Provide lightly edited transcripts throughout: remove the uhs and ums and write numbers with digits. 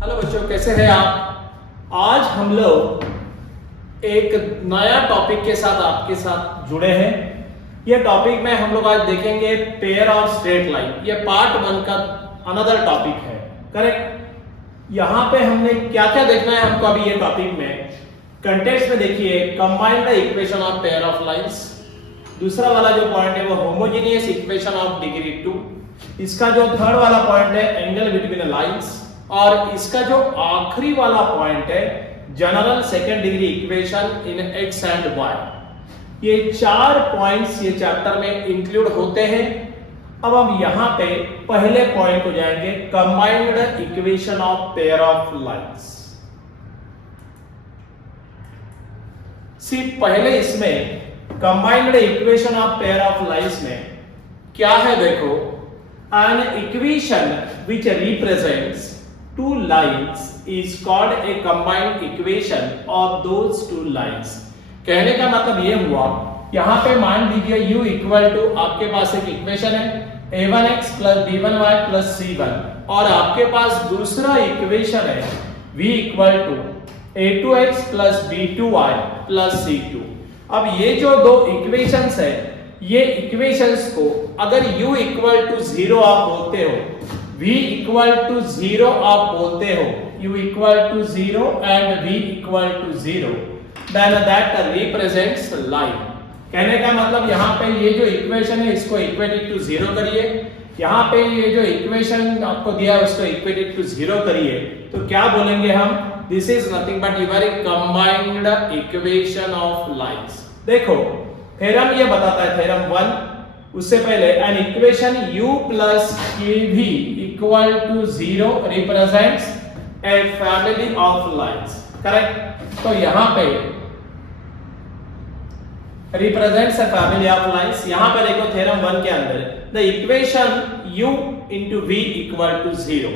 Hello बच्चों, कैसे हैं आप। आज हम लोग एक नया टॉपिक के साथ आपके साथ जुड़े हैं। यह टॉपिक में हम लोग आज देखेंगे पेयर और स्ट्रेट लाइन। यह पार्ट 1 का अनदर टॉपिक है, करेक्ट। यहाँ पे हमने क्या क्या देखना है हमको अभी ये टॉपिक में। कंटेक्स्ट में देखिए, combine the equation of pair of lines. दूसरा वाला जो पॉइंट है वो होमोजेनियस इक्वेशन ऑफ डिग्री 2। इसका जो थर्ड वाला पॉइंट है एंगल बिटवीन लाइंस। और इसका जो आखिरी वाला पॉइंट है general second degree equation in x and y. ये 4 पॉइंट्स ये चैप्टर में इंक्लूड होते हैं। अब हम यहां पे पहले पॉइंट को जाएंगे, combined equation of pair of lines. सिर्फ पहले इसमें combined equation of pair of lines में क्या है देखो, an equation which represents two lines is called a combined equation of those two lines। कहने का मतलब ये हुआ, यहां पे मान लीजिए u इक्वल टू आपके पास एक इक्वेशन है a1x plus b1y plus c1, और आपके पास दूसरा इक्वेशन है v equal to a2x plus b2y plus c2। अब ये जो दो इक्वेशंस है, ये इक्वेशंस को अगर u इक्वल टू 0 आप बोलते हो, v इक्वल टू 0 आप बोलते हो, u equal to 0 and v equal to 0, then that represents line. कहने का मतलब यहाँ पे ये जो इक्वेशन है इसको इक्वेटेड टू 0 करिए, यहाँ पे ये जो इक्वेशन आपको दिया है उसको इक्वेटेड टू 0 करिए, तो क्या बोलेंगे हम, this is nothing but your combined equation of lines. देखो थ्योरम ये बताता है, थ्योरम 1, उससे पहले an equation u plus kv equal to 0 represents a family of lines, correct. तो यहां पे represents a family of lines. यहां पे देखो थ्योरम 1 के अंदर the equation u into v equal to 0,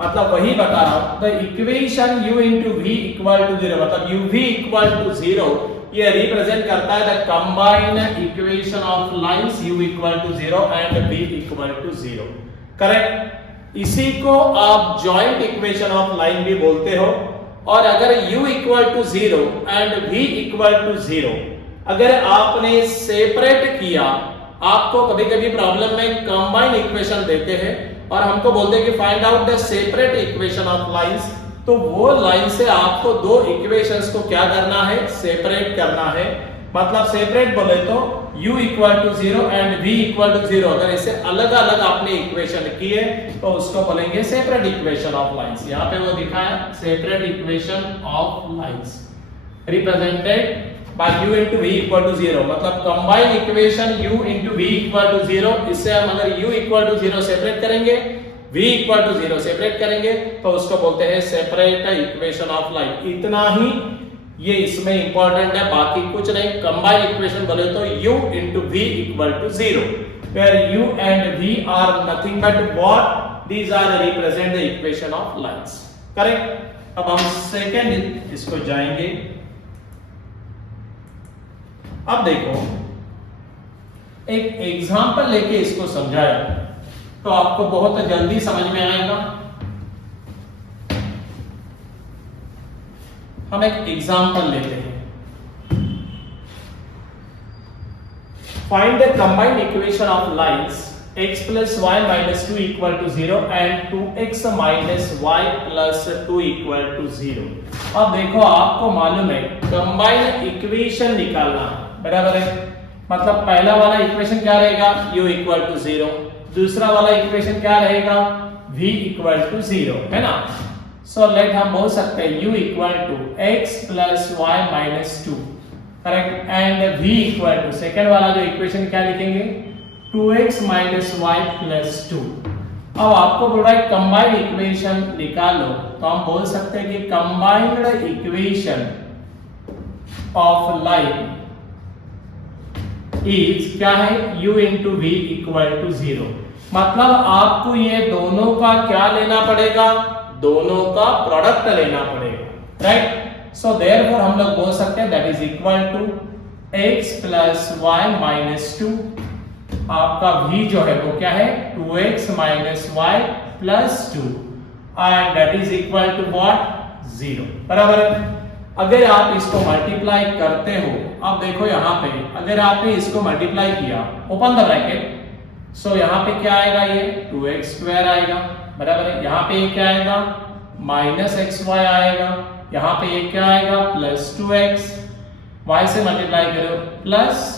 मतलब वही बता रहा हूं, the equation u into v equal to 0 मतलब uv इक्वल टू 0, ये रिप्रेजेंट करता है the combined equation of lines u equal to 0 and v equal to 0, correct. इसी को आप जॉइंट इक्वेशन ऑफ लाइन भी बोलते हो। और अगर u equal to 0 and v equal to 0 अगर आपने सेपरेट किया, आपको कभी-कभी प्रॉब्लम में कंबाइंड इक्वेशन देते हैं और हमको बोलते हैं कि find out the separate equation of lines, तो वो लाइन से आपको दो इक्वेशंस को क्या करना है, सेपरेट करना है। मतलब सेपरेट बोले तो u equal to 0 and v equal to 0, अगर इसे अलग अलग आपने इक्वेशन किए तो उसको बोलेंगे सेपरेट इक्वेशन ऑफ लाइंस। यहाँ पे वो दिखा है separate equation of lines represented by u into v equal to 0, मतलब combined equation u into v equal to 0। इससे हम अगर u इक्वल टू 0 सेपरेट करेंगे, v इक्वल टू 0 सेपरेट करेंगे, तो उसको बोलते हैं सेपरेट इक्वेशन ऑफ लाइन। इतना ही ये इसमें इंपॉर्टेंट है, बाकी कुछ नहीं। कंबाइंड इक्वेशन बोले तो u into v equal to 0, where u and v are nothing but what, these are represent the equation of lines, correct. अब हम सेकंड इसको जाएंगे। अब देखो एक एग्जांपल लेके इसको समझाया तो आपको बहुत जल्दी समझ में आएगा। हम एक एग्जांपल लेते हैं, find the combined equation of lines x plus y minus 2 equal to 0 and 2x minus y plus 2 equal to 0। अब देखो आपको मालूम है कंबाइंड इक्वेशन निकालना, बराबर है। मतलब पहला वाला इक्वेशन क्या रहेगा, u इक्वल टू 0, दूसरा वाला इक्वेशन क्या रहेगा, v इक्वल टू 0, है ना। सो लेट हम बोल सकते हैं u equal to x plus y minus 2, correct, and v equal to second वाला जो इक्वेशन क्या लिखेंगे, 2x माइनस वाई प्लस 2। अब आपको बोल रहा है कंबाइंड इक्वेशन निकालो, तो हम बोल सकते हैं कि combined equation of line is क्या है, u into v equal to 0। मतलब आपको ये दोनों का क्या लेना पड़ेगा, दोनों का प्रोडक्ट लेना पड़ेगा, राइट। सो देयरफॉर हम लोग बोल सकते हैं that is equal to x plus y minus 2, आपका v जो है वो क्या है, 2x minus y plus 2, and that is equal to what 0 बराबर है। अगर आप इसको मल्टीप्लाई करते हो, अब देखो यहाँ पे अगर आपने इसको मल्टीप्लाई किया, ओपन द ब्रैकेट, सो यहाँ पे क्या आएगा, ये 2x स्क्वायर आएगा बराबर है। यहाँ पे ये क्या आएगा, माइनस xy आएगा। यहाँ पे ये क्या आएगा, प्लस 2x, y से मल्टीप्लाई करो प्लस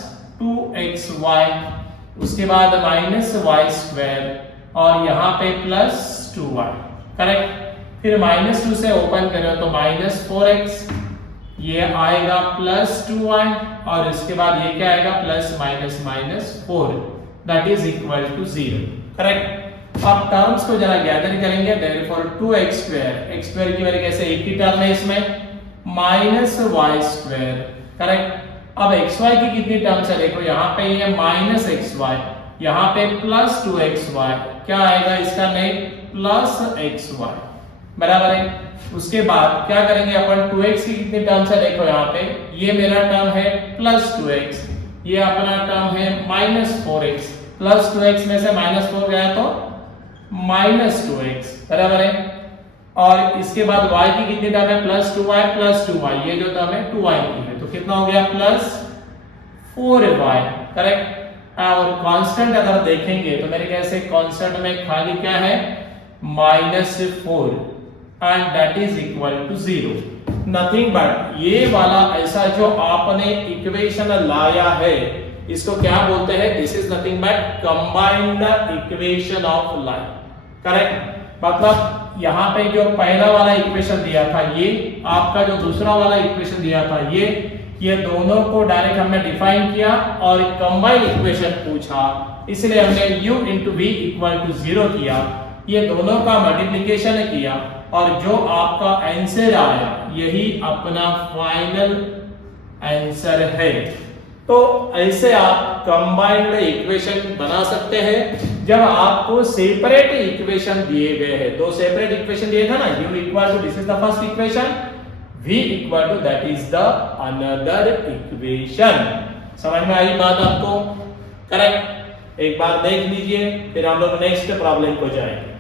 2xy, उसके बाद माइनस y स्क्वायर और यहाँ पे प्लस 2y, करेक्ट। फिर माइनस 2 से ओपन करो तो माइनस 4x, ये आएगा प्लस 2y और इसके बाद ये क्या आएगा, plus minus minus 4, that is equal to 0, correct. अब टर्म्स को जरा गैदर करेंगे, therefore 2x square, x square की वजह से एक ही टर्म है इसमें, माइनस y स्क्वायर, करेक्ट। अब xy की कितनी टर्म्स है, देखो यहाँ पे ये माइनस xy, यहाँ पे प्लस 2xy, क्या आएगा इसका नेट, प्लस xy बराबर है। उसके बाद क्या करेंगे अपन, 2x की कितनी टर्म्स है, देखो यहाँ पे ये मेरा टर्म है प्लस 2x, ये अपना टर्म है माइनस 4x, प्लस 2x में से माइनस 4 गया तो माइनस 2x बराबर है। और इसके बाद y की कितनी टर्म है, प्लस 2y, ये जो टर्म है 2y की है, तो कितना हो गया, प्लस 4y, करेक्ट। और कांस्टेंट अगर देखेंगे तो मेरे ख्याल से कांस्टेंट में खाली क्या है, minus 4 and that is equal to 0, nothing but ये वाला ऐसा जो आपने इक्वेशन लाया है इसको क्या बोलते हैं, this is nothing but combined equation of line, correct. मतलब यहाँ पे जो पहला वाला इक्वेशन दिया था ये, आपका जो दूसरा वाला इक्वेशन दिया था ये दोनों को डायरेक्ट हमने डिफाइन किया और कंबाइंड इक्वेशन पूछा, इसलिए हमने u into v equal to 0 किया, ये दोनों का मल्टीप्लिकेशन किया और जो आपका आंसर आया यही अपना फाइनल आंसर है। तो ऐसे आप कंबाइंड इक्वेशन बना सकते हैं जब आपको सेपरेट इक्वेशन दिए गए हैं। दो सेपरेट इक्वेशन दिए था ना, u equal to, this is the first equation, v equal to that is the another equation. समझ में आई बात आपको, करेक्ट। एक बार देख लीजिए, फिर हम लोग नेक्स्ट प्रॉब्लम को जाएंगे,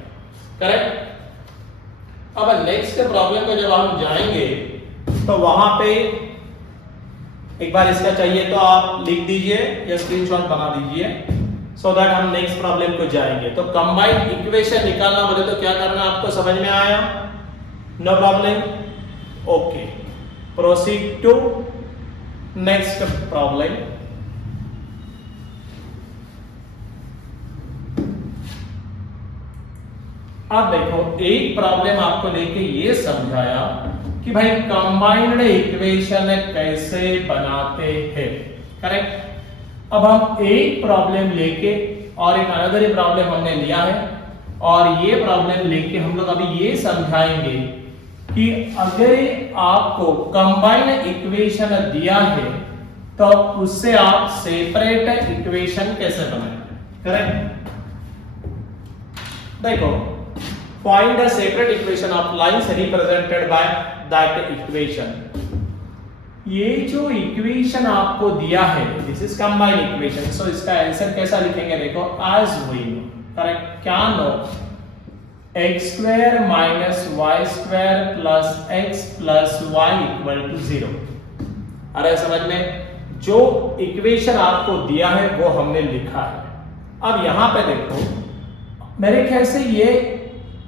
करेक्ट। अब नेक्स्ट प्रॉब्लम को जब हम जाएंगे तो वहां पे एक बार इसका चाहिए तो आप लिख दीजिए या स्क्रीनशॉट बना दीजिए, सो दैट हम नेक्स्ट प्रॉब्लम को जाएंगे। तो कंबाइंड इक्वेशन निकालना बोले तो क्या करना, आपको समझ में आया, no problem, okay. Proceed to next problem. अब देखो एक प्रॉब्लम आपको लेके ये समझाया कि भाई कंबाइंड इक्वेशन कैसे बनाते हैं, करेक्ट। अब हम एक प्रॉब्लम लेके और एक अनदर प्रॉब्लम हमने लिया है और ये प्रॉब्लम लेके हम लोग अभी ये समझाएंगे कि अगर आपको कंबाइंड इक्वेशन दिया है तो उससे आप सेपरेट इक्वेशन कैसे बनाएंगे, करेक्ट। देखो, find a separate equation of lines represented by that equation। ये जो इक्वेशन आपको दिया है, this is combined equation, so इसका आंसर कैसा लिखेंगे, देखो as we know, करेक्ट। क्या know, x square minus y square plus x plus y equal to 0। अरे समझ में, जो इक्वेशन आपको दिया है वो हमने लिखा है। अब यहां पे देखो, मेरे ख्याल से ये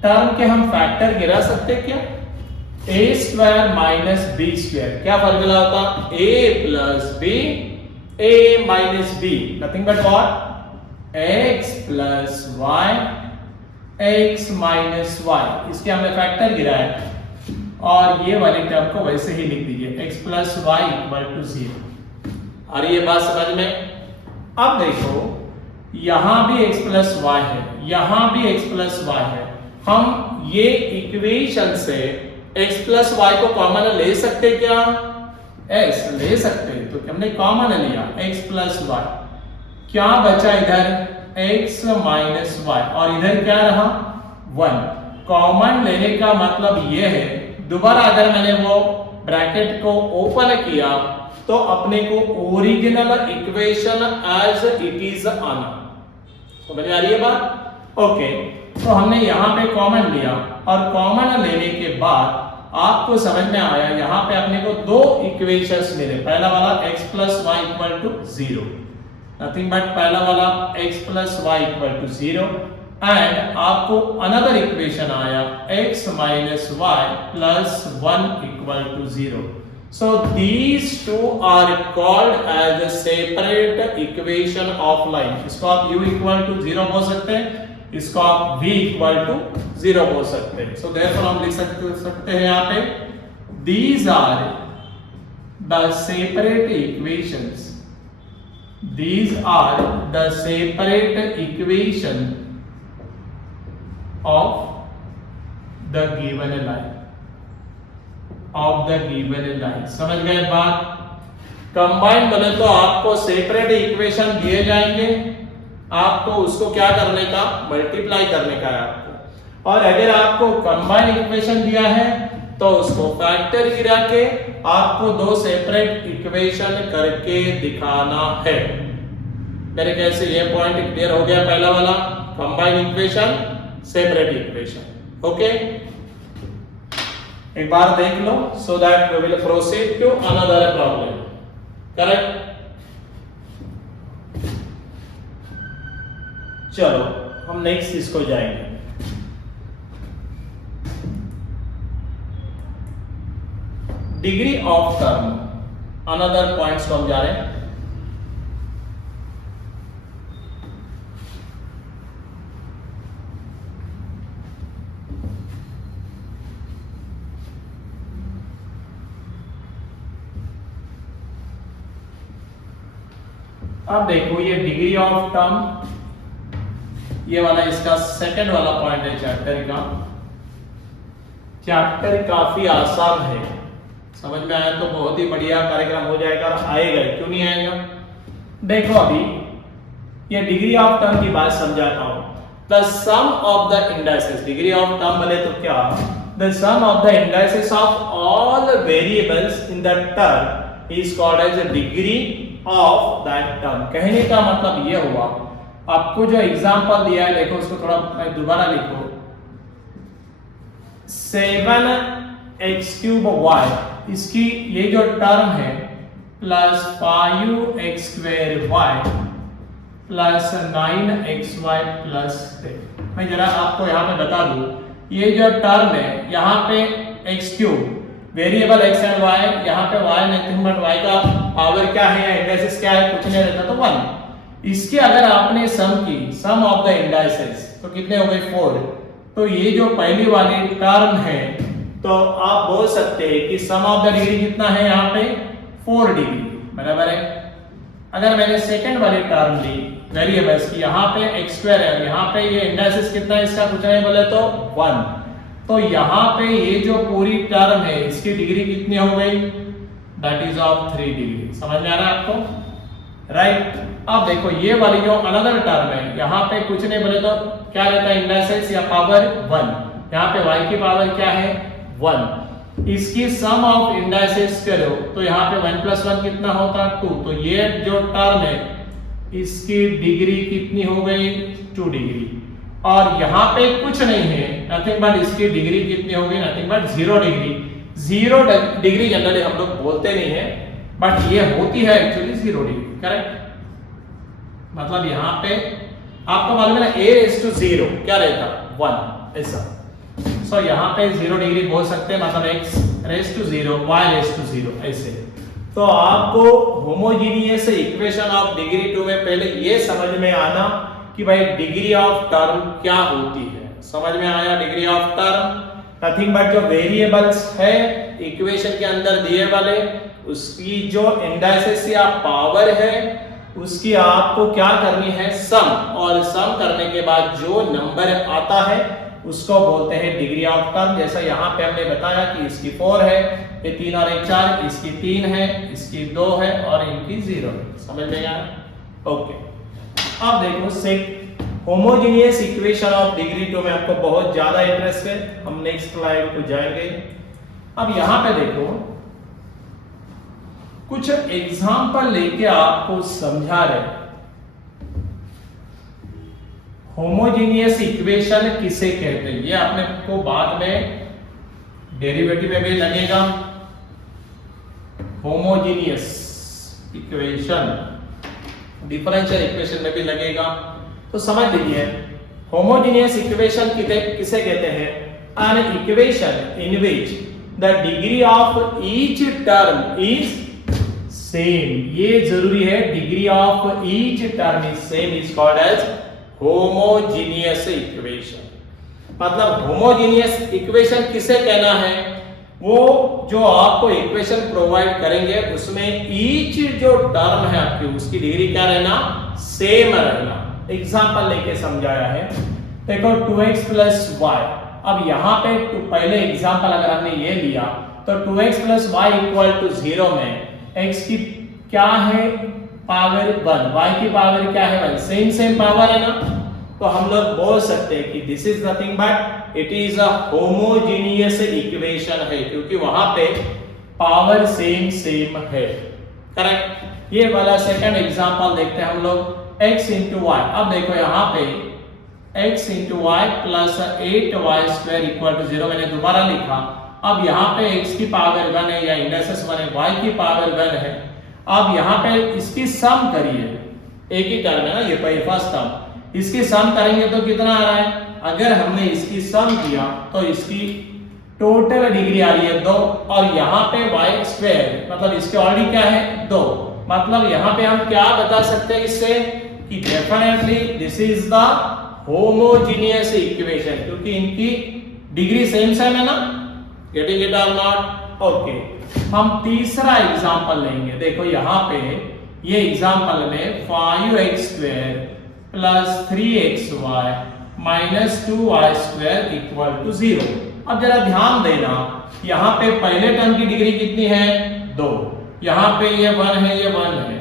टर्म के हम फैक्टर गिरा सकते क्या, a square minus b square, क्या फॉर्मूला होता, a plus b, a minus b, nothing but what, x plus y, x minus y, इसके हमने फैक्टर गिराया और ये वाले टर्म को वैसे ही लिख दीजिए, x plus y equal to 0। और ये बात समझ में। अब देखो यहां भी x प्लस वाई है, यहां भी x प्लस वाई है, हम ये इक्वेशन से x प्लस वाई को कॉमन ले सकते क्या, s ले सकते, तो हमने कॉमन लिया x प्लस वाई, क्या बचा इधर, x माइनस वाई और इधर क्या रहा 1। कॉमन लेने का मतलब ये है, दोबारा अगर मैंने वो ब्रैकेट को ओपन किया तो अपने को original equation as it is आना। समझ में आ रही है बात, ओके। तो हमने यहाँ पे कॉमन लिया और कॉमन लेने के बाद आपको समझ में आया यहाँ पे अपने को दो इक्वेशंस मिले। पहला वाला x plus y equal to 0, nothing but पहला वाला x plus y equal to 0 and आपको अनदर इक्वेशन आया x minus y plus 1 equal to 0। So these two are called as a separate equation of line। इसको आप u equal to 0 बोल सकते हैं, इसको आप v इक्वल टू 0 बोल सकते हैं। So therefore हम लिख सकते हैं यहाँ पे these are the separate equations, these are the separate equation of the given line, of the given line। समझ गए बात? कंबाइन बोले तो आपको सेपरेट इक्वेशन दिए जाएंगे, आपको उसको क्या करने का, मल्टीप्लाई करने का है आपको। और अगर आपको कंबाइन इक्वेशन दिया है तो उसको फैक्टर गिरा के आपको दो सेपरेट इक्वेशन करके दिखाना है। मेरे ख्याल से ये पॉइंट क्लियर हो गया, पहला वाला combine equation, separate equation. Okay, एक बार देख लो so that we will proceed to another problem। Correct? चलो हम नेक्स्ट इसको जाएंगे। Degree of term, another points को हम जा रहे हैं। अब देखो ये डिग्री ऑफ टर्म, ये वाला इसका सेकंड वाला पॉइंट है चैप्टर का। चैप्टर काफी आसान है, समझ में आया तो बहुत ही बढ़िया कार्यक्रम हो जाएगा। आएगा, क्यों नहीं आएगा? देखो अभी ये डिग्री ऑफ टर्म की बात समझाता हूं। The sum of the indices, degree of term बोले तो क्या, the sum of the indices of all variables in the term is called as a degree of that term. कहने का मतलब ये हुआ, आपको जो एग्जांपल दिया है देखो उसको थोड़ा मैं दोबारा लिखो। 7x³ y, इसकी ये जो टर्म है plus 5x² y plus 9xy plus 10। मैं जरा आपको यहाँ पे बता दूं, ये जो टर्म है यहाँ पे x³ variable x and y, यहाँ पे y नथिंग बट y का पावर क्या है या इंडाइसेस क्या है, कुछ नहीं रहता तो 1। इसके अगर आपने सम की, सम ऑफ द इंडाइसेस, तो कितने हो गए 4। तो ये जो पहली वाली टर्म है तो आप बोल सकते हैं कि सम ऑफ द डिग्री कितना है यहाँ पे 4 डिग्री, बराबर है। अगर मैंने सेकंड वाली टर्म ली वेरिएबल्स की, यहाँ पे x² है, यहाँ पे ये इंडाइसेस कितना है इसका, कुछ नहीं बोले तो 1। तो यहाँ पे ये जो पूरी टर्म है इसकी डिग्री कितनी हो गई, दैट इज ऑफ 3 डिग्री। समझ में आ रहा है आपको? राइट। अब देखो ये वाली जो अनदर टर्म है, यहाँ पे कुछ नहीं बोले तो क्या रहता है, इंडाइसेस या पावर 1। यहाँ पे y की पावर क्या है 1। इसकी सम ऑफ इंडाइसेस करो तो यहाँ पे 1 + 1 कितना होता 2। तो ये जो टर्म है इसकी डिग्री कितनी हो गई 2 डिग्री। और यहाँ पे कुछ नहीं है, नथिंग बट इसकी डिग्री कितनी होगी, nothing but 0 degree. 0 degree generally हम लोग बोलते नहीं है, बट ये होती है एक्चुअली 0 डिग्री। करेक्ट? मतलब यहाँ पे आपको मालूम है ना, a⁻0 क्या रहता 1 ऐसा। सो यहाँ पे 0 डिग्री बोल सकते हैं, मतलब x⁻0 y⁻0 ऐसे। तो आपको होमोजीनियस इक्वेशन ऑफ डिग्री 2 में पहले ये समझ में आना कि भाई डिग्री ऑफ टर्म क्या होती है। समझ में आया? Degree of term nothing but जो वेरिएबल्स है इक्वेशन के अंदर दिए वाले, उसकी जो इंडाइसेस या पावर है उसकी आपको क्या करनी है सम, और सम करने के बाद जो नंबर आता है उसको बोलते हैं डिग्री ऑफ टर्म। जैसा यहाँ पे हमने बताया कि इसकी 4 है, ये 3 और 1 4, इसकी 3 है, इसकी 2 है और इनकी 0 है। समझ में आया? ओके। अब देखो सेक होमोजेनियस इक्वेशन ऑफ डिग्री 2 में आपको बहुत ज्यादा इंटरेस्ट है, हम नेक्स्ट स्लाइड को जाएंगे। अब यहाँ पे देखो कुछ एग्जाम्पल लेके आपको समझा रहे। होमोजीनियस इक्वेशन किसे कहते हैं, ये आपने को बाद में डेरिवेटिव में भी लगेगा। होमोजीनियस इक्वेशन डिफरेंशियल इक्वेशन में भी लगेगा, तो समझ लीजिए होमोजीनियस इक्वेशन किसे कहते हैं, an equation in which the degree of each term is same, ये जरूरी है, degree of each term is same is called as homogeneous equation। मतलब होमोजीनियस इक्वेशन किसे कहना है, वो जो आपको इक्वेशन प्रोवाइड करेंगे उसमें ईच जो टर्म है आपकी उसकी डिग्री क्या रहना, सेम रहना। एग्जांपल लेके समझाया है, देखो 2x प्लस वाई। अब यहाँ पे पहले एग्जांपल अगर हमने ये लिया तो 2x plus y equal to 0 में x की क्या है पावर 1, y की पावर क्या है 1, सेम पावर है ना, तो हम लोग बोल सकते हैं कि this is nothing but it is a homogeneous equation है, क्योंकि वहां पे पावर सेम है। करेक्ट। ये वाला सेकंड एग्जांपल देखते हैं हम लोग, x इंटू वाई। अब देखो यहाँ पे x into y plus 8y² equal to 0 मैंने दोबारा लिखा। अब यहाँ पे x की पावर 1 है या इंडसेस 1 है, y की पावर 1 है। अब यहाँ पे इसकी सम करिए, एक ही टर्म है ना ये फर्स्ट टर्म, इसकी सम करेंगे तो कितना आ रहा है, अगर हमने इसकी सम किया तो इसकी टोटल डिग्री आ रही है 2, और यहाँ पे y² मतलब इसके ऑलरेडी क्या है 2, मतलब यहाँ पे हम क्या बता सकते हैं इससे कि definitely this is the homogeneous equation, क्योंकि इनकी डिग्री सेम है ना। गेटिंग इट और नॉट? ओके। हम तीसरा एग्जांपल लेंगे, देखो यहाँ पे ये एग्जांपल में 5x² plus 3xy minus 2y² equal to 0। अब जरा ध्यान देना, यहाँ पे पहले टर्म की डिग्री कितनी है 2, यहाँ पे ये 1 है ये 1 है,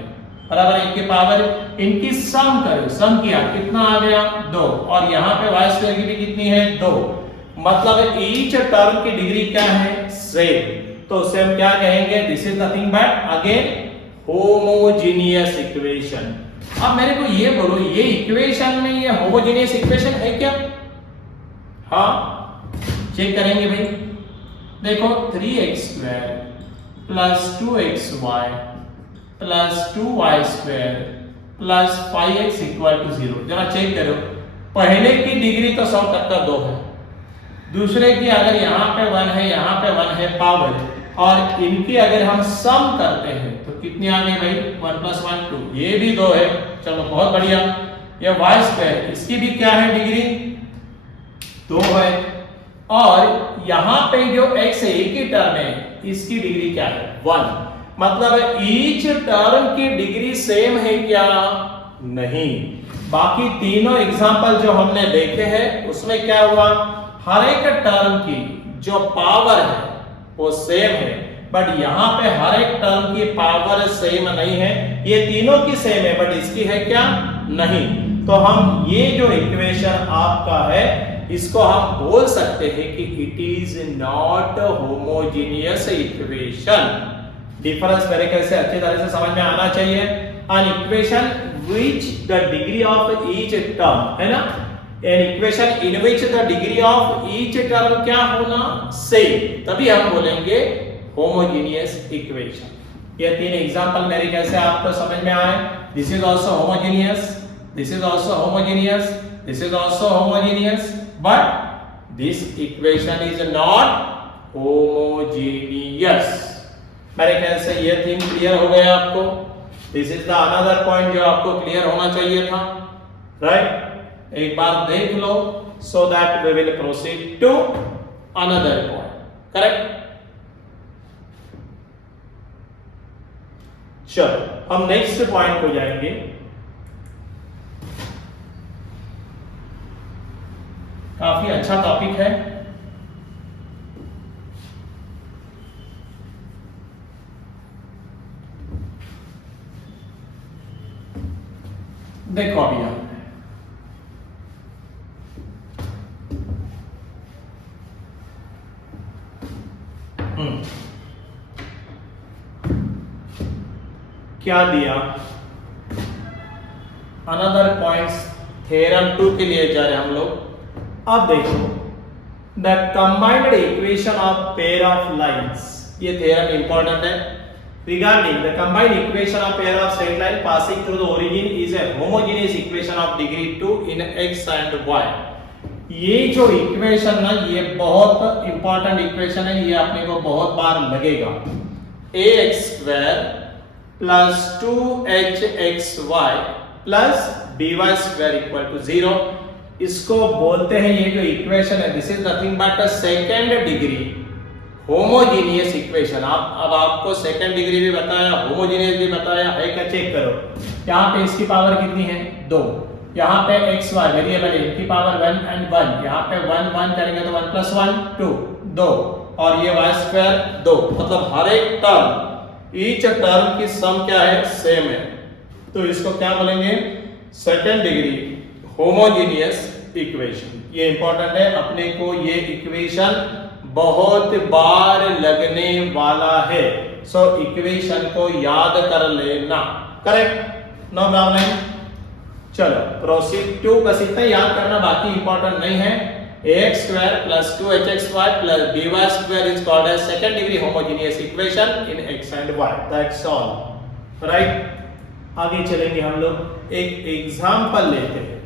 बराबर, इनके पावर, इनकी सम करो, सम किया कितना आ गया 2, और यहाँ पे y² की भी कितनी है 2, मतलब ईच टर्म की डिग्री क्या है सेम, तो उसे हम क्या कहेंगे, this is nothing but again homogeneous equation. अब मेरे को ये बोलो, ये इक्वेशन में ये होमोजेनियस इक्वेशन है क्या? हाँ, चेक करेंगे भाई। देखो 3x² plus 2xy plus 2y² plus 5x equal to 0। जरा चेक करो, पहले की डिग्री तो 100% 2 है, दूसरे की अगर यहाँ पे 1 है यहाँ पे 1 है पावर, और इनकी अगर हम सम करते हैं तो कितनी आ गई भाई 1 प्लस 1 2, ये भी 2 है, चलो बहुत बढ़िया। ये y², इसकी भी क्या है डिग्री 2 है, और यहाँ पे जो x है एक ही टर्म है, इसकी डिग्री क्या है 1, मतलब ईच टर्म की डिग्री सेम है क्या? नहीं। बाकी तीनों एग्जांपल जो हमने देखे हैं उसमें क्या हुआ, हर एक टर्म की जो पावर है वो सेम है, बट यहाँ पे हर एक टर्म की पावर सेम नहीं है, ये तीनों की सेम है बट इसकी है क्या नहीं। तो हम ये जो इक्वेशन आपका है इसको हम बोल सकते हैं कि it is not homogeneous equation. Difference मेरे ख्याल से अच्छी तरह से समझ में आना चाहिए। an equation which the degree of each term है ना, an equation in which the degree of each term क्या होना same, तभी हम बोलेंगे homogeneous equation। ये तीन एग्जांपल मेरे ख्याल से आपको समझ में आए। This is also homogeneous, this is also homogeneous, this is also homogeneous, but this equation is not homogeneous। मेरे ख्याल से ये तीन क्लियर हो गया आपको। This is the another point जो आपको क्लियर होना चाहिए था, राइट? एक बार देख लो so that we will proceed to another point. Correct? चलो हम नेक्स्ट पॉइंट को जाएंगे। काफी अच्छा टॉपिक है। देखो अभी आप क्या दिया, अनदर पॉइंट्स थ्योरम 2 के लिए जा रहे हैं हम लोग। अब देखो the combined equation of pair of lines, ये थ्योरम इंपॉर्टेंट है। Regarding the combined equation of pair of straight line passing through the origin is a homogeneous equation of degree 2 in x and y। ये जो equation ना ये बहुत important equation है, ये अपने को बहुत बार लगेगा। ax square plus 2hxy plus by square equal to 0, इसको बोलते हैं, ये जो इक्वेशन है this is nothing but a second degree homogeneous equation. अब आपको सेकंड डिग्री भी बताया, होमोजीनियस भी बताया है, क्या चेक करो। यहाँ पे इसकी पावर कितनी है 2, यहाँ पे एक्स वाई वेरिएबल है इनकी पावर 1 and 1, यहाँ पे 1 1 करेंगे तो 1 + 1 2 और ये y स्क्वायर 2, मतलब हर एक टर्म ईच टर्म की सम क्या है सेम है, तो इसको क्या बोलेंगे सेकंड डिग्री होमोजीनियस इक्वेशन। ये इंपॉर्टेंट है, अपने को ये इक्वेशन बहुत बार लगने वाला है, सो इक्वेशन को याद कर लेना। Correct, no problem. चलो प्रोसीड टू, बस इतना याद करना, बाकी इंपॉर्टेंट नहीं है। ax square plus 2hxy plus by square is called as second degree homogeneous equation in x and y, that's all, right। आगे चलेंगे हम लोग, एक एग्जांपल लेते हैं।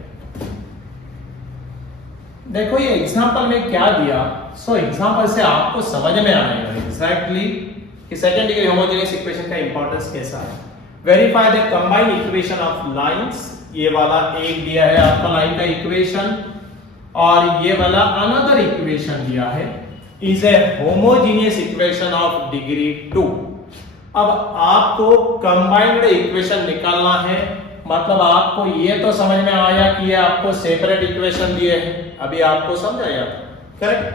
देखो ये एग्जांपल में क्या दिया, सो एग्जांपल से आपको समझ में आएगा एग्जैक्टली कि सेकंड डिग्री होमोजेनियस इक्वेशन का इंपॉर्टेंस कैसा है। Verify the combined equation of lines, ये वाला एक दिया है आपको लाइन का इक्वेशन, और ये वाला अनदर इक्वेशन दिया है, is a homogeneous equation of degree 2। अब आपको कंबाइंड इक्वेशन निकालना है, मतलब आपको ये तो समझ में आया कि ये आपको सेपरेट इक्वेशन दिए हैं, अभी आपको समझ आया, करेक्ट।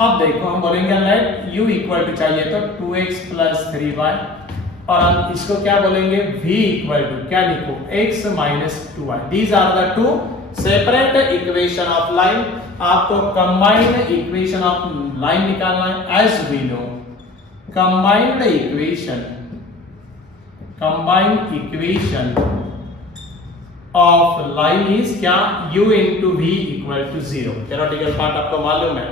अब देखो हम बोलेंगे लेट u इक्वल टू चाहिए तो 2x plus 3y, और हम इसको क्या बोलेंगे v इक्वल टू क्या लिखो x minus 2y। These are the two separate equation of line. आपको कंबाइंड इक्वेशन ऑफ लाइन निकालना है। As we know combined equation of line is क्या u into v equal to 0। Theoretical part आपको मालूम है,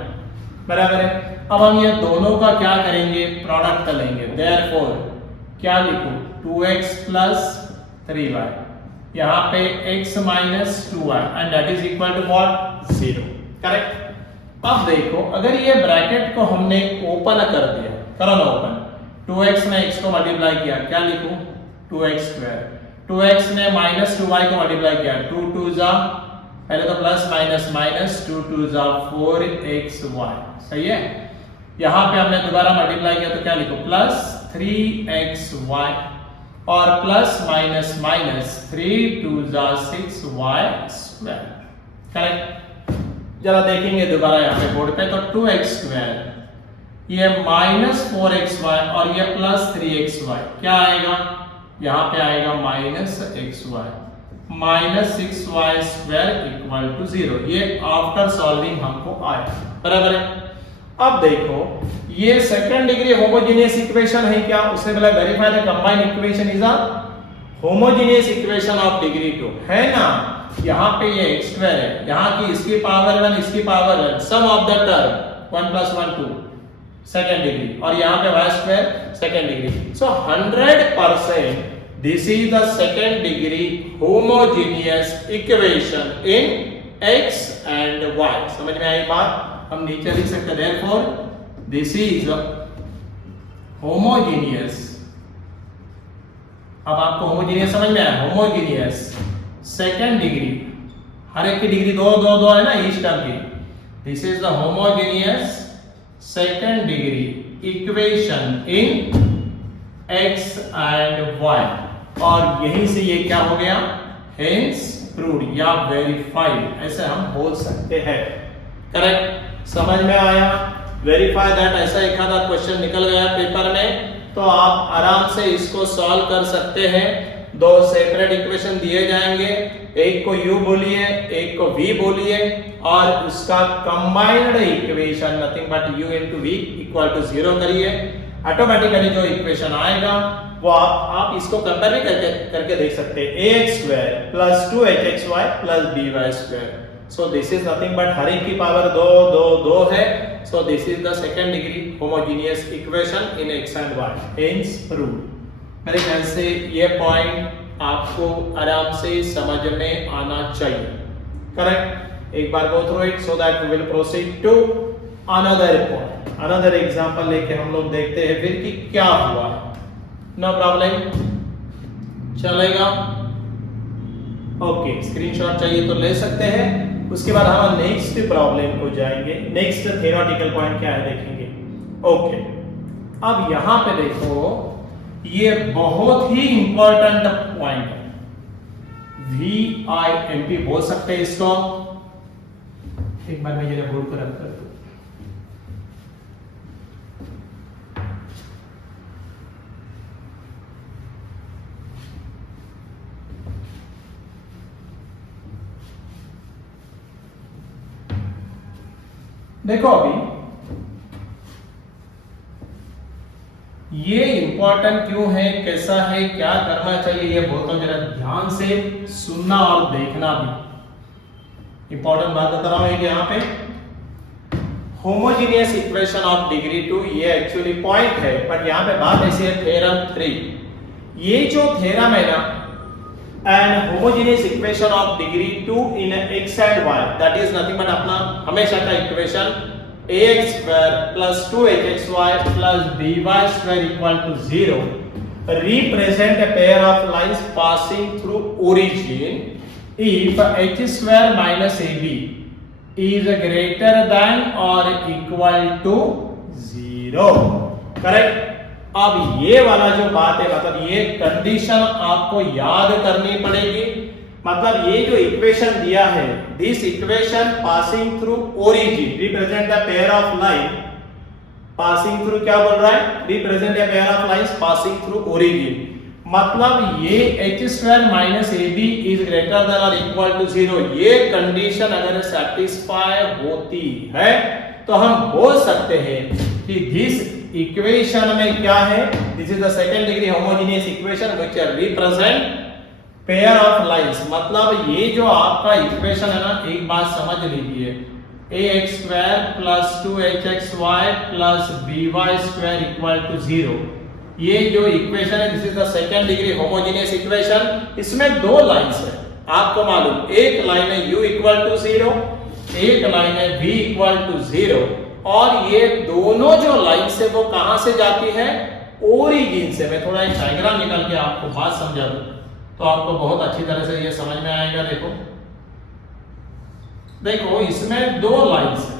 बराबर है। अब हम ये दोनों का क्या करेंगे, प्रोडक्ट लेंगे। देयरफॉर क्या लिखूं 2x plus 3y, यहाँ पे x minus 2y and that is equal to what 0, correct. अब देखो अगर ये ब्रैकेट को हमने ओपन कर दिया, करो ना ओपन, 2x ने x को मल्टीप्लाई किया, क्या लिखूं 2x स्क्वायर, 2x ने माइनस 2y को मल्टीप्लाई किया, 2 2 जा पहले तो प्लस माइनस माइनस 2 2 जा 4xy, सही है। यहां पे हमने दोबारा मल्टीप्लाई किया तो क्या लिखो प्लस 3xy और प्लस माइनस माइनस 3 2 जा 6y स्क्वायर, करेक्ट। जरा देखेंगे दोबारा यहाँ पे बोर्ड पे, तो 2x स्क्वायर, ये माइनस 4xy और ये प्लस 3xy, क्या आएगा यहाँ पे आएगा minus xy, minus 6y square equal to 0। ये आफ्टर सॉल्विंग हमको आया, बराबर है। अब देखो ये सेकंड डिग्री होमोजेनियस इक्वेशन है क्या, उससे पहले verify the combined equation is a homogeneous equation of degree 2, है ना। यहाँ पे ये x स्क्वायर है, यहाँ की इसकी पावर 1 इसकी power 1, sum of the term 1 + 1 2 second degree, और यहाँ पे y square second degree. So 100% this is the second degree homogeneous equation in x and y। समझ में आई बात, हम नीचे लिख सकते हैं therefore this is homogeneous। अब आपको होमोजेनियस समझ में आया, होमोजेनियस सेकंड डिग्री, हर एक की डिग्री 2 2 2 है ना ईच टर्म की। This is the homogeneous second degree equation in x and y, और यहीं से ये क्या हो गया hence proved या verified, ऐसे हम बोल सकते हैं, करेक्ट। समझ में आया, वेरीफाई दैट, ऐसा एक आधा क्वेश्चन निकल गया पेपर में तो आप आराम से इसको सॉल्व कर सकते हैं। 2 सेपरेट इक्वेशन दिए जाएंगे, एक को u बोलिए एक को v बोलिए, और उसका combined equation nothing but u into v equal to 0 करिए, ऑटोमेटिकली जो इक्वेशन आएगा वो आप इसको कंपेयर भी करके देख सकते हैं। ax square plus 2hxy plus by square. So this is nothing but हर एक की पावर 2 2 2 है। So this is the second degree homogeneous equation in x and y, hence prove. मेरे ख्याल से ये पॉइंट आपको आराम से समझ में आना चाहिए, करेक्ट। एक बार go through it so that we will proceed to another point, another example लेके हम लोग देखते हैं फिर कि क्या हुआ। नो प्रॉब्लम, चलेगा। ओके, स्क्रीनशॉट चाहिए तो ले सकते हैं। उसके बाद हम नेक्स्ट प्रॉब्लम को जाएंगे। नेक्स्ट थ्योरेटिकल पॉइंट क्या है देखेंगे। ओके, अब यहां पे देखो, ये बहुत ही इंपॉर्टेंट पॉइंट है। VIMP बोल सकते हैं इसको। एक बार मैं ये बोर्ड पर रख कर दूं। देखो अभी ये इंपॉर्टेंट क्यों है, कैसा है, क्या करना चाहिए, ये बहुत जरा ध्यान से सुनना और देखना भी। इंपॉर्टेंट बात बता रहा हूं कि यहाँ पे होमोजेनियस इक्वेशन ऑफ डिग्री 2 ये एक्चुअली पॉइंट है, पर यहाँ पे बात ऐसी है थ्योरम 3। ये जो थ्योरम है ना, and homogeneous equation of degree 2 in x and y, that is nothing but अपना हमेशा का equation ax square plus 2hxy plus by square equal to 0 represent a pair of lines passing through origin if h square minus ab is greater than or equal to 0, correct. अब ये वाला जो बात है, मतलब ये कंडीशन आपको याद करनी पड़ेगी। मतलब ये जो इक्वेशन दिया है, this equation passing through origin represent the pair of line, passing through क्या बोल रहा है, represent the pair of lines passing through origin. मतलब ये h square minus ab is greater than और इक्वल टू 0, ये कंडीशन अगर सेटिस्फाई होती है तो हम बोल सकते हैं कि दिस इक्वेशन में क्या है, this is the second degree homogeneous equation which represent pair of lines. मतलब ये जो आपका इक्वेशन है ना, एक बात समझ लीजिए, ax square plus 2hxy plus by square equal to 0, ये जो इक्वेशन है this is the second degree homogeneous equation. इसमें दो लाइंस है, आपको मालूम, एक लाइन है u इक्वल टू 0, एक लाइन है v इक्वल टू 0, और ये दोनों जो लाइंस है वो कहां से जाती है, ओरिजिन से। मैं थोड़ा एक डायग्राम निकाल के आपको बात समझा दूं तो आपको बहुत अच्छी तरह से ये समझ में आएगा। देखो देखो, इसमें दो लाइंस है,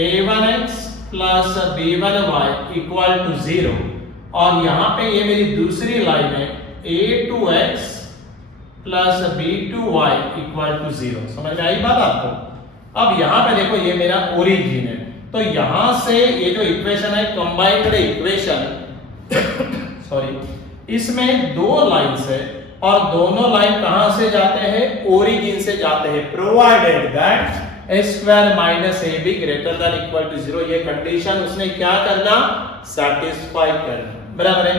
a1x plus b1y equal to 0, और यहां पे ये मेरी दूसरी लाइन है a2x plus b2y equal to 0। समझ में आई बात आपको। अब यहां पे देखो, ये मेरा ओरिजिन है, तो यहां से ये जो इक्वेशन है कंबाइंड इक्वेशन सॉरी, इसमें दो लाइंस है और दोनों लाइन कहां से जाते हैं, ओरिजिन से जाते हैं, provided that a square minus ab greater than equal to 0। ये कंडीशन उसने क्या करना, सेटिस्फाई करना, बराबर है।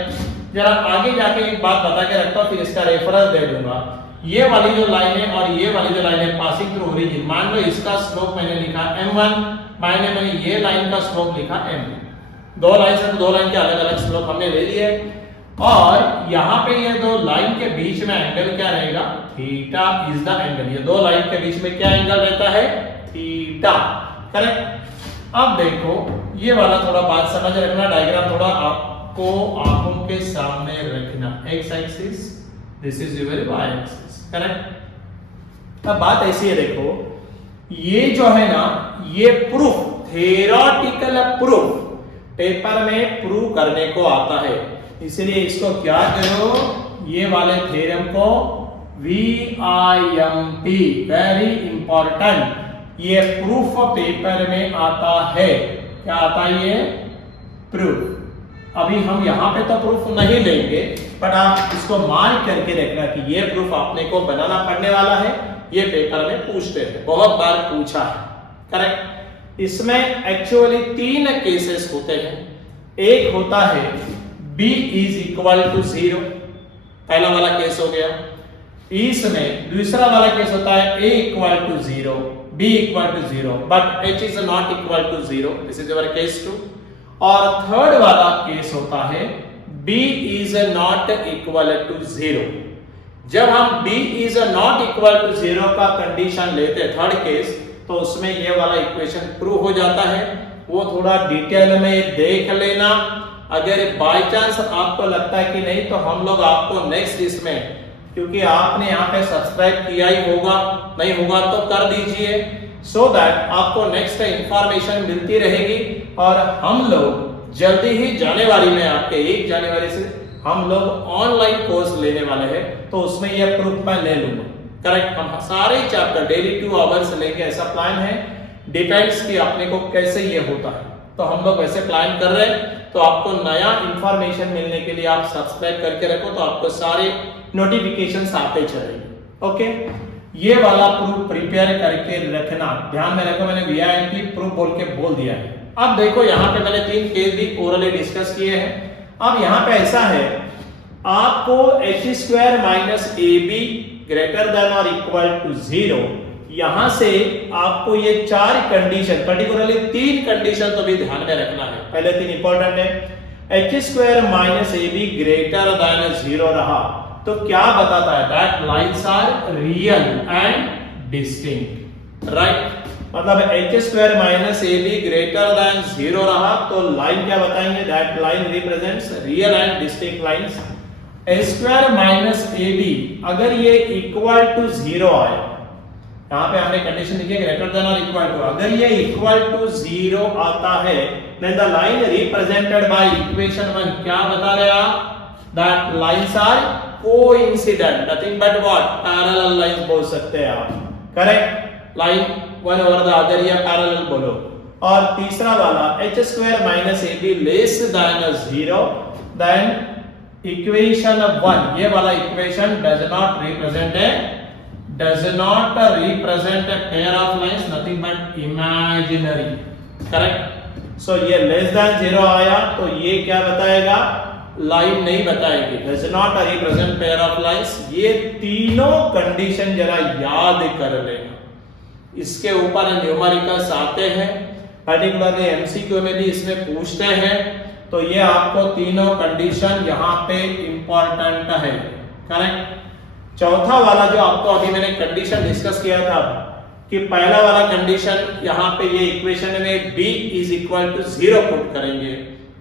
जरा आगे जाके एक बात बता के रखता हूं, फिर इसका रेफरेंस दे दूंगा। ये वाली जो लाइन है और ये वाली जो लाइन है पासिंग थ्रू ओरिजिन, मान लो इसका स्लोप मैंने लिखा m1, मैंने ये लाइन का स्लोप लिखा m2। दो लाइन से दो लाइन के अलग अलग स्लोप हमने ले लिए, और यहां पे ये दो लाइन के बीच में एंगल क्या रहेगा, थीटा इज द एंगल। ये दो लाइन के बीच में क्या एंगल रहता है, थीटा, करेक्ट। अब देखो ये वाला थोड़ा बात समझ रखना, डायग्राम थोड़ा आपको आंखों के सामने रखना, x axis, this is your y axis, correct. अब बात ऐसी है, देखो ये जो है ना, ये प्रूफ, थ्योरेटिकल प्रूफ पेपर में प्रूव करने को आता है, इसलिए इसको क्या करो, ये वाले थ्योरम को VIMP, वेरी इंपॉर्टेंट, ये प्रूफ पेपर में आता है। क्या आता है, ये प्रूफ। अभी हम यहां पे तो प्रूफ नहीं लेंगे, बट आप इसको मार्क करके रखना कि ये प्रूफ आपने को बनाना पड़ने वाला है, ये पेपर में पूछते हैं, बहुत बार पूछा है, करेक्ट। इसमें एक्चुअली तीन केसेस होते हैं। एक होता है b is equal to 0, पहला वाला केस हो गया। इसमें दूसरा वाला केस होता है a equal to 0, b equal to 0, but h is not equal to 0, this is our case 2। और थर्ड वाला केस होता है b is not equal to 0। जब हम b is not equal to 0 का कंडीशन लेते हैं थर्ड केस, तो उसमें ये वाला इक्वेशन प्रूव हो जाता है। वो थोड़ा डिटेल में देख लेना। अगर बाय चांस आपको लगता है कि नहीं, तो हम लोग आपको नेक्स्ट इसमें, क्योंकि आपने यहाँ पे सब्सक्राइब किया ही होगा, नहीं होगा तो कर दीजिए, सो दैट आपको नेक्स्ट इंफॉर्मेशन मिलती रहेगी। और हम लोग जल्दी ही जनवरी में, आपके 1 जनवरी से हम लोग ऑनलाइन कोर्स लेने वाले हैं, तो उसमें यह प्रूफ मैं ले लूंगा। करेक्ट, हम सारे चैप्टर डेली 2 आवर्स लेके ऐसा प्लान है, डिपेंड्स कि अपने को कैसे ये होता है, तो हम लोग वैसे प्लान कर रहे हैं। तो आपको नया इंफॉर्मेशन मिलने के लिए आप सब्सक्राइब करके रखो, तो आपको सारे नोटिफिकेशंस आते चलेंगे। ओके, ये वाला प्रूफ प्रिपेयर करके रखना, ध्यान में रखो, मैंने वीआईएमपी प्रूफ बोल के बोल दिया है। अब देखो यहाँ पे मैंने 3 केस भी ओरली डिस्कस किए हैं। अब यहाँ पे ऐसा है, आपको h² minus ab greater than और इक्वल टू 0, यहां से आपको ये 4 कंडीशन, पर्टिकुलरली 3 कंडीशन तो भी ध्यान में रखना है। पहले 3 इंपॉर्टेंट है। h² minus ab greater then 0 रहा तो क्या बताता है? That lines are real and distinct, right. मतलब h² minus ab greater then 0 रहा तो लाइन क्या बताएंगे? That line represents real and distinct lines. a² minus ab अगर ये इक्वल टू 0 आए, यहाँ पे हमने कंडीशन लिखी है ग्रेटर देन और इक्वल टू, अगर ये इक्वल टू 0 आता है, then the line represented by equation 1 क्या बता रहे आप? That lines are coincident, nothing but what? Parallel lines बोल सकते हैं आप। Correct, line one over the other या पैरेलल बोलो। और तीसरा वाला h² minus ab less than 0, then equation 1, ये वाला equation does not represent a pair of lines, nothing but imaginary, correct। so ये less than 0 आया तो ये क्या बताएगा? लाइन नहीं बताएगी, does not represent pair of lines। ये तीनों कंडीशन जरा याद कर लेना, इसके ऊपर न्यूमेरिकल्स आते हैं, पर्टिकुलरली एमसीक्यू में भी इसमें पूछते हैं, तो ये आपको तीनों कंडीशन यहाँ पे इंपॉर्टेंट है। करेक्ट। चौथा वाला जो आपको अभी मैंने कंडीशन डिस्कस किया था कि पहला वाला कंडीशन यहाँ पे ये इक्वेशन में b is equal to 0 put करेंगे,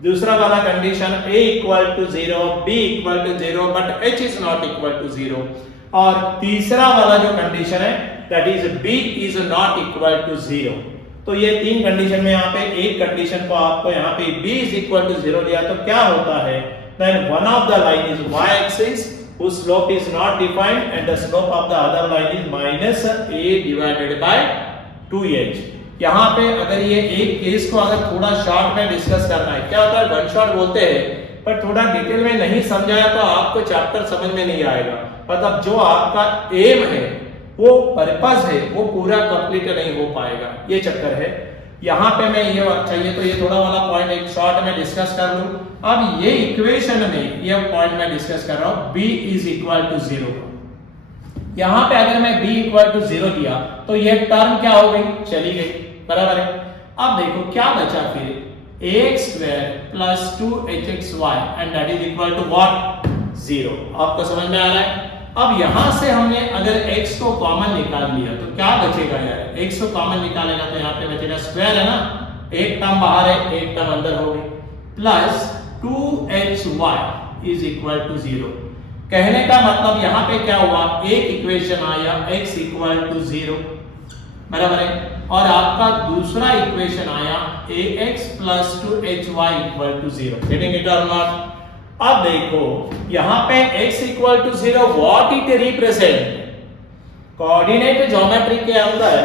दूसरा वाला condition a equal to 0, b equal to 0 but h is not equal to 0, और तीसरा वाला जो कंडीशन है that is b is not equal to 0। तो ये 3 कंडीशन में यहाँ पे एक कंडीशन को आपको यहाँ पे b इज इक्वल टू 0 दिया तो क्या होता है? Then one of the line is y axis whose slope is not defined and the slope of the other line is minus a divided by 2h। यहाँ पे अगर ये एक केस को अगर थोड़ा शॉर्ट में डिस्कस करना है, क्या होता है वन शॉट बोलते हैं, पर थोड़ा डिटेल में नहीं समझाया तो आपको चैप्टर समझ में नहीं आएगा। मतलब जो आपका एम है, वो पर्पस है, वो पूरा कंप्लीट नहीं हो पाएगा, ये चक्कर है। यहाँ पे मैं ये चाहिए तो ये थोड़ा वाला पॉइंट एक शॉर्ट में डिस्कस कर लूं। अब ये इक्वेशन में ये पॉइंट मैं डिस्कस कर रहा हूं b इज इक्वल टू 0। यहाँ पे अगर मैं b इक्वल टू 0 दिया तो ये टर्म क्या हो गई? चली गई, बराबर है। अब देखो क्या बचा फिर, ax square plus 2hxy and that is equal to what? 0। आपको समझ में आ रहा है? अब यहां से हमने अगर x को कॉमन निकाल लिया तो क्या बचेगा यार? x को कॉमन निकालेगा तो यहाँ पे बचेगा स्क्वायर है ना, एक टर्म बाहर है, एक टर्म अंदर हो गई, plus 2hy is equal to 0। कहने का मतलब यहाँ पे क्या हुआ, एक इक्वेशन आया x इक्वल टू 0, बराबर है, और आपका दूसरा इक्वेशन आया ax plus 2hy equal to 0। Getting it और नॉट? अब देखो यहां पे x equal to 0 what it represent? Coordinate geometry के अंदर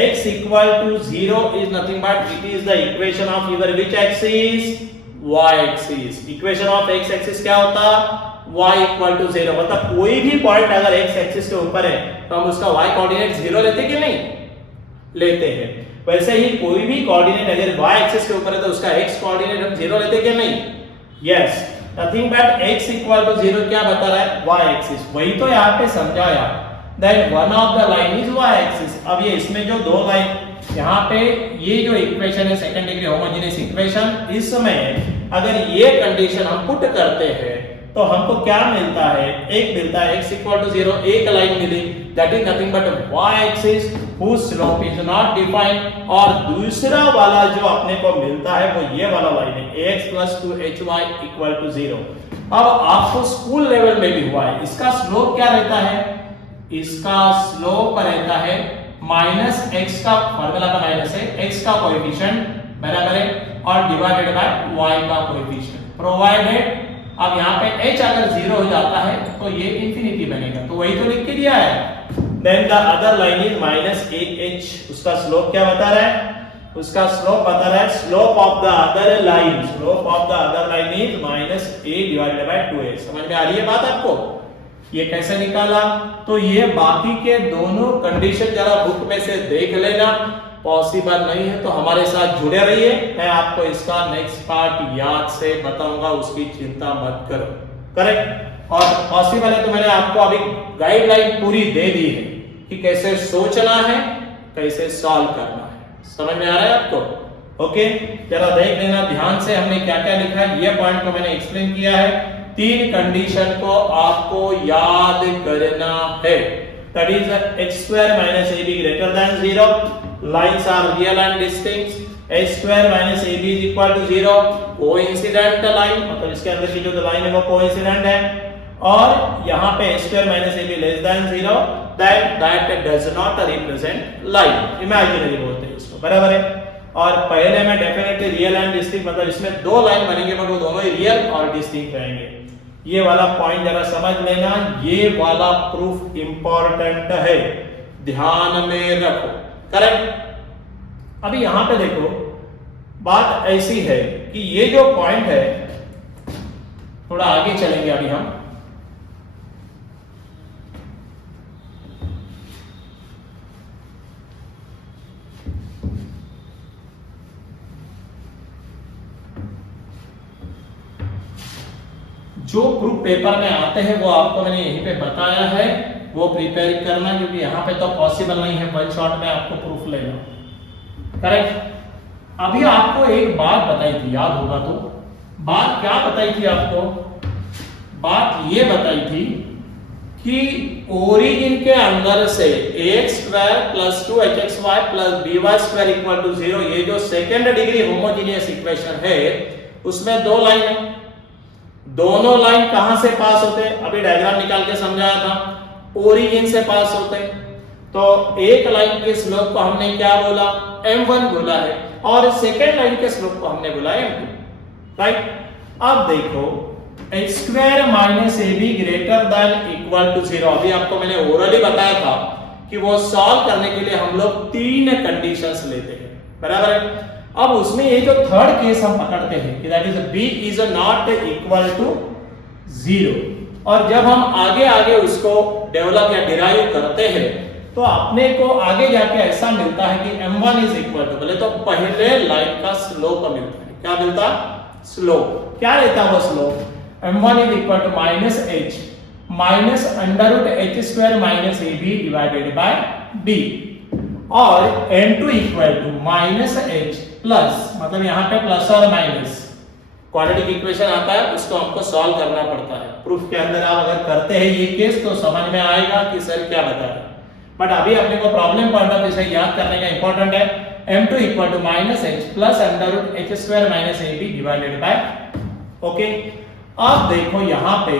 x equal to 0 is nothing but it is the equation of your which axis? y axis. Equation of x axis क्या होता? y equal to 0। मतलब कोई भी point अगर x axis के ऊपर है तो हम उसका y कोऑर्डिनेट 0 लेते कि नहीं लेते हैं? वैसे ही कोई भी कोऑर्डिनेट अगर y एक्सिस के ऊपर है तो उसका x कोऑर्डिनेट हम 0 लेते कि नहीं? Yes. Nothing but x equal to 0 क्या बता रहा है, y एक्सिस। वही तो यहाँ पे समझाया। Then one of the line is y axis. अब ये इसमें जो दो लाइन यहाँ पे ये जो इक्वेशन है सेकंड डिग्री होमोजेनियस इक्वेशन, इसमें अगर ये कंडीशन हम पुट करते हैं तो हमको क्या मिलता है, एक मिलता है x इक्वल टू 0, एक लाइन मिली that is nothing but y axis whose slope is not defined, और दूसरा वाला जो अपने को मिलता है वो ये वाला लाइन है ax plus 2hy equal to 0। अब आपको स्कूल लेवल में भी हुआ है, इसका स्लोप क्या रहता है, इसका स्लोप रहता है माइनस x का फार्मूला का माइनस है x का कोएफिशिएंट बराबर है और डिवाइडेड बाय y का कोएफिशिएंट प्रोवाइडेड। अब यहाँ पे h अगर 0 हो जाता है तो ये इंफिनिटी बनेगा, तो वही तो लिख के दिया है। Then the other line is minus h, उसका स्लोप क्या बता रहा है, उसका स्लोप बता रहा है slope of the other line, slope of the other line is minus a divided by 2a। समझ में आ रही है बात आपको, ये कैसे निकाला, तो ये बाकी के दोनों कंडीशन जरा बुक में से देख लेना, पॉसिबल नहीं है तो हमारे साथ जुड़े रहिए, मैं आपको इसका नेक्स्ट पार्ट याद से बताऊंगा, उसकी चिंता मत करो। करेक्ट, और पॉसिबल है तो मैंने आपको अभी गाइडलाइन पूरी दे दी है कि कैसे सोचना है, कैसे सॉल्व करना है। समझ में आ रहा है आपको? ओके, जरा देख लेना ध्यान से हमने क्या क्या लिखा है, ये पॉइंट को मैंने एक्सप्लेन किया है। तीन कंडीशन को आपको याद करना है, that is x square minus ab greater than 0, lines are real and distinct, h square minus ab is equal to 0, coincident line, मतलब इसके अंदर की जो लाइन है वो कोइंसिडेंट है, और यहाँ पे h square minus ab less than 0, that does not represent line, imaginary बोलते हैं इसको, बराबर है। और पहले में डेफिनेटली रियल एंड डिस्टिंक्ट, मतलब इसमें दो लाइन बनेंगे बट वो दोनों ही रियल और डिस्टिंक्ट रहेंगे। ये वाला पॉइंट जरा समझ लेना, ये वाला प्रूफ इंपॉर्टेंट है, ध्यान में रखो। करेक्ट, अभी यहां पे देखो बात ऐसी है कि ये जो पॉइंट है, थोड़ा आगे चलेंगे अभी हम, जो प्रूफ पेपर में आते हैं वो आपको मैंने यहीं पे बताया है, वो प्रिपेयर करना, क्योंकि यहाँ पे तो पॉसिबल नहीं है वन शॉट में आपको प्रूफ लेना। करेक्ट, अभी आपको एक बात बताई थी, याद होगा तो, बात क्या बताई थी आपको, बात ये बताई थी कि ओरिजिन के अंदर से ax square plus 2hxy plus by square equal to 0, ये जो सेकेंड डिग्री होमोजेनियस इक्वेशन है उसमें दो लाइन है, दोनों लाइन कहां से पास होते हैं, अभी डायग्राम निकाल के समझाया था, ओरिजिन से पास होते हैं। तो एक लाइन के स्लोप को हमने क्या बोला, m1 बोला है, और सेकेंड लाइन के स्लोप को हमने बोला m2, राइट। अब देखो h square minus ab greater than equal to 0, अभी आपको मैंने ओरली बताया था कि वो सॉल्व करने के लिए हम लोग तीन कंडीशंस लेते हैं, बराबर है। अब उसमें ये जो थर्ड केस हम पकड़ते हैं कि that is b is not equal to 0, और जब हम आगे आगे उसको डेवलप या डिराइव करते हैं तो अपने को आगे जाके ऐसा मिलता है कि m1 इज इक्वल टू, बोले तो पहले लाइन का स्लोप मिलता है, क्या मिलता, स्लोप क्या रहता है वो slope, m1 is equal to minus h minus under root h square minus ab divided by b, और m2 equal to minus h plus, मतलब यहाँ पे प्लस और माइनस क्वाड्रेटिक इक्वेशन आता है, उसको हमको सॉल्व करना पड़ता है। प्रूफ के अंदर आप अगर करते हैं ये केस तो समझ में आएगा कि सर क्या बता रहे हैं, बट अभी अपने को प्रॉब्लम पॉइंट ऑफ व्यू से याद करने का इंपॉर्टेंट है, m2 equal to minus h plus under root h square minus ab divided by, okay. अब देखो यहाँ पे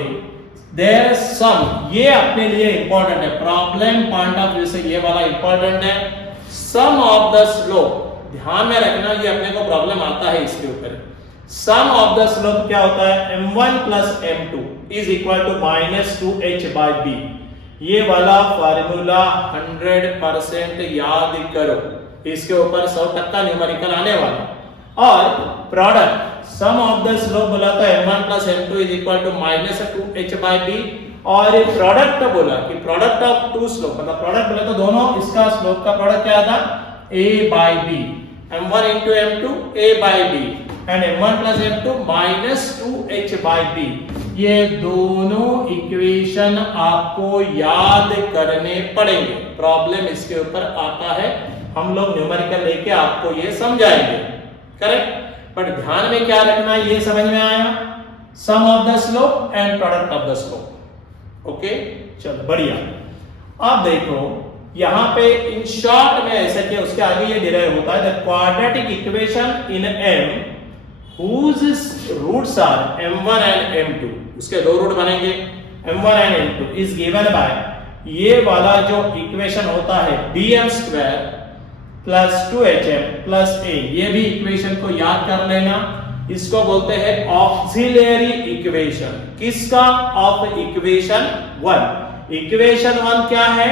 देयर इज सम, ये अपने लिए इंपॉर्टेंट है, प्रॉब्लम पॉइंट ऑफ व्यू से ये वाला इंपॉर्टेंट है, सम ऑफ द स्लोप, ध्यान में रखना, ये अपने को प्रॉब्लम आता है इसके ऊपर। सम ऑफ द स्लोप क्या होता है, m1 plus m2 is equal to minus 2h by b, ये वाला फार्मूला 100% याद करो, इसके ऊपर 100% न्यूमेरिकल आने वाला। और product sum of the slope बोला तो m1 plus m2 is equal to minus 2h by b, और प्रोडक्ट बोला कि प्रोडक्ट ऑफ टू स्लोप, मतलब प्रोडक्ट बोले तो दोनों इसका स्लोप का प्रोडक्ट क्या था, a by b, m1 into m2 a by b, and m1 plus m2 minus 2h/b। ये दोनों इक्वेशन आपको याद करने पड़ेंगे। प्रॉब्लम इसके ऊपर आता है, हम लोग न्यूमेरिकल लेके आपको ये समझाएंगे, करेक्ट। बट ध्यान में क्या रखना है, ये समझ में आया, sum of the slope and product of the slope. Okay, चलो बढ़िया। अब देखो यहां पे इन शॉर्ट में ऐसा किया, उसके आगे ये डिराइव होता है the quadratic equation in m whose roots are m1 and m2, उसके दो रूट बनेंगे m1 and m2 is given by, ये वाला जो इक्वेशन होता है bm square plus 2hm plus a, ये भी इक्वेशन को याद कर लेना। इसको बोलते हैं ऑक्सिलरी इक्वेशन। किसका? Of equation 1। इक्वेशन 1 क्या है?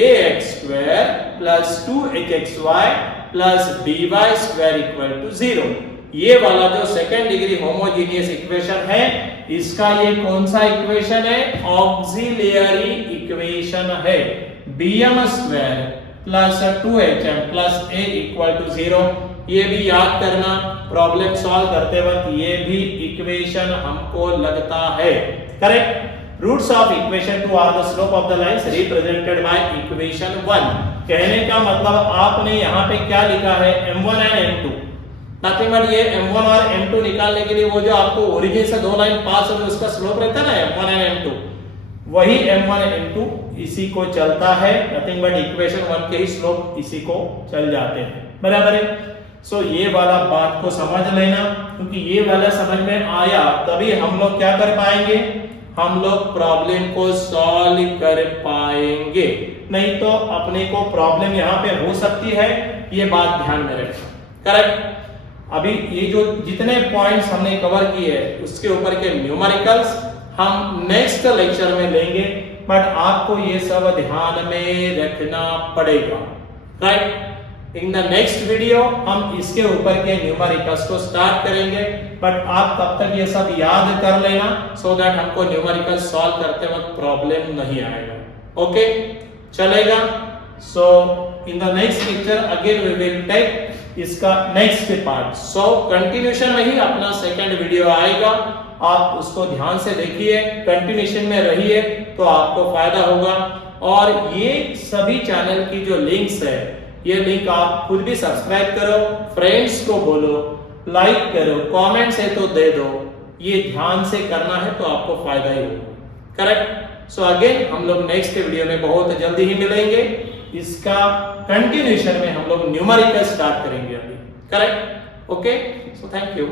ax square plus 2hxy plus by square equal to 0। ये वाला जो सेकेंड डिग्री होमोजेनियस इक्वेशन है, इसका ये कौन सा इक्वेशन है? ऑक्सिलरी इक्वेशन है। bm square plus 2hm plus a equal to 0। ये भी याद करना, प्रॉब्लम सॉल्व करते वक्त ये भी इक्वेशन हमको लगता है, correct. Roots of equation 2 are the slope of the lines represented by equation 1। कहने का मतलब आपने यहाँ पे क्या लिखा है? m1 and m2। Nothing but ये m1 और m2 निकालने के लिए वो जो आपको ओरिजिन से दो लाइन पास हो उसका स्लोप रहता है ना m1 एंड m2, वही m1 m2 इसी को चलता है। नथिंग बट इक्वेशन 1 के ही स्लोप इसी को चल जाते हैं, बराबर है। सो ये वाला बात को समझ लेना, क्योंकि ये वाला समझ में आया तभी हम लोग क्या कर पाएंगे, हम लोग प्रॉब्लम को सॉल्व कर पाएंगे। नहीं तो अपने को प्रॉब्लम यहाँ पे हो सकती है, ये बात ध्यान में रखना, करेक्ट। अभी ये जो जितने पॉइंट्स हमने कवर किए हैं उसके ऊपर के न्यूमेरिकल्स हम नेक्स्ट लेक्चर में लेंगे, बट आपको ये सब ध्यान में रखना पड़ेगा, right. In the next video हम इसके ऊपर के न्यूमेरिकल्स को स्टार्ट करेंगे, बट आप तब तक ये सब याद कर लेना सो दैट हमको न्यूमेरिकल्स सॉल्व करते वक्त प्रॉब्लम नहीं आएगा। ओके, चलेगा। So in the next lecture again we will take इसका नेक्स्ट पार्ट। सो कंटिन्यूशन में ही अपना सेकंड वीडियो आएगा, आप उसको ध्यान से देखिए, कंटिन्यूशन में रहिए तो आपको फायदा होगा। और ये सभी चैनल की जो लिंक्स है, ये लिंक आप खुद भी सब्सक्राइब करो, फ्रेंड्स को बोलो, लाइक करो, कमेंट्स है तो दे दो। ये ध्यान से करना है तो आपको फायदा ही होगा, करेक्ट। सो अगेन हम लोग नेक्स्ट वीडियो में बहुत जल्दी ही मिलेंगे। इसका कंटिन्यूशन में हम लोग न्यूमेरिकल स्टार्ट करेंगे अभी, correct. Okay, so thank you.